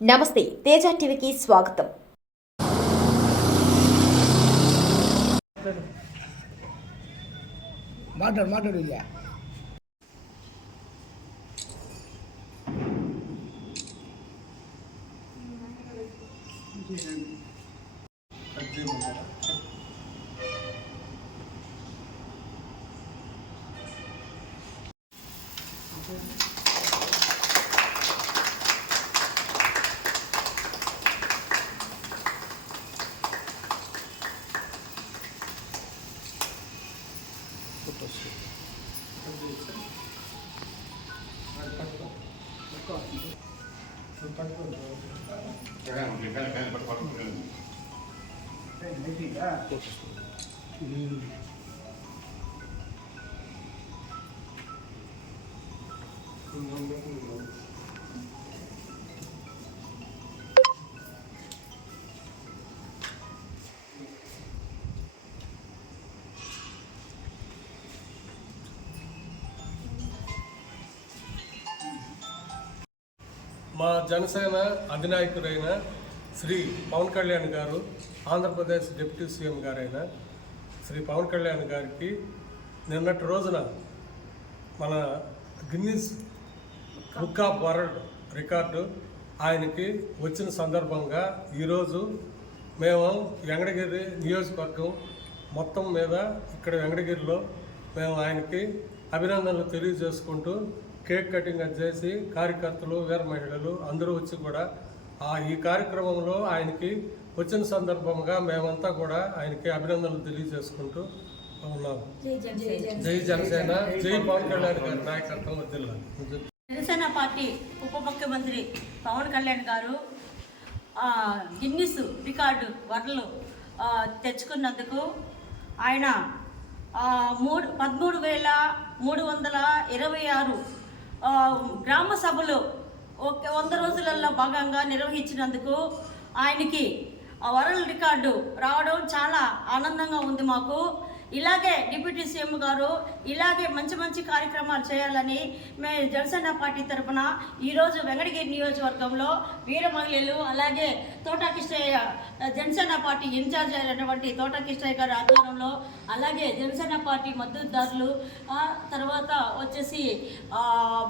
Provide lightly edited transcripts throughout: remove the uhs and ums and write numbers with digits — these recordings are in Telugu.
నమస్తే, తేజ టీవీకి స్వాగతం. మాట్లాడు మా జనసేన అధినాయకుడైన శ్రీ పవన్ కళ్యాణ్ గారు, ఆంధ్రప్రదేశ్ డిప్యూటీ సీఎం గారైన శ్రీ పవన్ కళ్యాణ్ గారికి నిన్నటి రోజున మన Guinness book of world record ఆయనకి వచ్చిన సందర్భంగా ఈరోజు మేము వెంకటగిరి నియోజకవర్గం మొత్తం మీద ఇక్కడ వెంకటగిరిలో మేము ఆయనకి అభినందనలు తెలియజేసుకుంటూ కేక్ కటింగ్ చేసి కార్యకర్తలు, వీర మహిళలు అందరూ వచ్చి కూడా ఈ కార్యక్రమంలో ఆయనకి వచ్చిన సందర్భంగా మేమంతా కూడా ఆయనకి అభినందనలు తెలియజేసుకుంటూ ఉన్నాము. జై జనసేన, జై పవన్ కళ్యాణ్ గారి నాయకత్వం జిల్లా. జనసేన పార్టీ ఉప ముఖ్యమంత్రి పవన్ కళ్యాణ్ గారు గిన్నిస్ రికార్డు వరలు తెచ్చుకున్నందుకు ఆయన 13,326 గ్రామ సభలు 100 రోజులలో భాగంగా నిర్వహించినందుకు ఆయనకి వరల్డ్ రికార్డు రావడం చాలా ఆనందంగా ఉంది మాకు. ఇలాగే డిప్యూటీ సీఎం గారు ఇలాగే మంచి మంచి కార్యక్రమాలు చేయాలని మేము జనసేన పార్టీ తరఫున ఈరోజు వెంకటగిరి నియోజకవర్గంలో వీర మహిళలు, అలాగే తోటా కిష్టయ్య, జనసేన పార్టీ ఇన్ఛార్జ్ అయినటువంటి తోటా కిష్టయ్య గారి ఆధ్వర్యంలో, అలాగే జనసేన పార్టీ మద్దతుదారులు, తర్వాత వచ్చేసి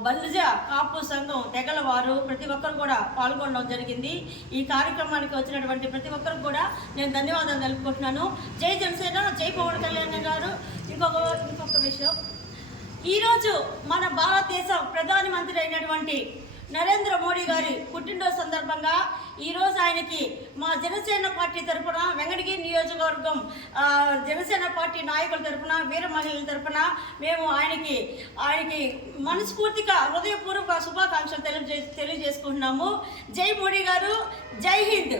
బల్లుజ కాపు సంఘం తెగలవారు ప్రతి ఒక్కరు కూడా పాల్గొనడం జరిగింది. ఈ కార్యక్రమానికి వచ్చినటువంటి ప్రతి ఒక్కరికి కూడా నేను ధన్యవాదాలు తెలుపుకుంటున్నాను. జై జనసేన, జై పవన్ కళ్యాణ్ గారు. ఇంకొక విషయం, ఈరోజు మన భారతదేశ ప్రధానమంత్రి అయినటువంటి నరేంద్ర మోడీ గారి పుట్టినరోజు సందర్భంగా ఈరోజు ఆయనకి మా జనసేన పార్టీ తరఫున, వెంకటగిరి నియోజకవర్గం జనసేన పార్టీ నాయకుల తరఫున, వీర మహిళల తరఫున మేము ఆయనకి మనస్ఫూర్తిగా హృదయపూర్వక శుభాకాంక్షలు తెలియజేసుకుంటున్నాము. జై మోడీ గారు, జై హింద్.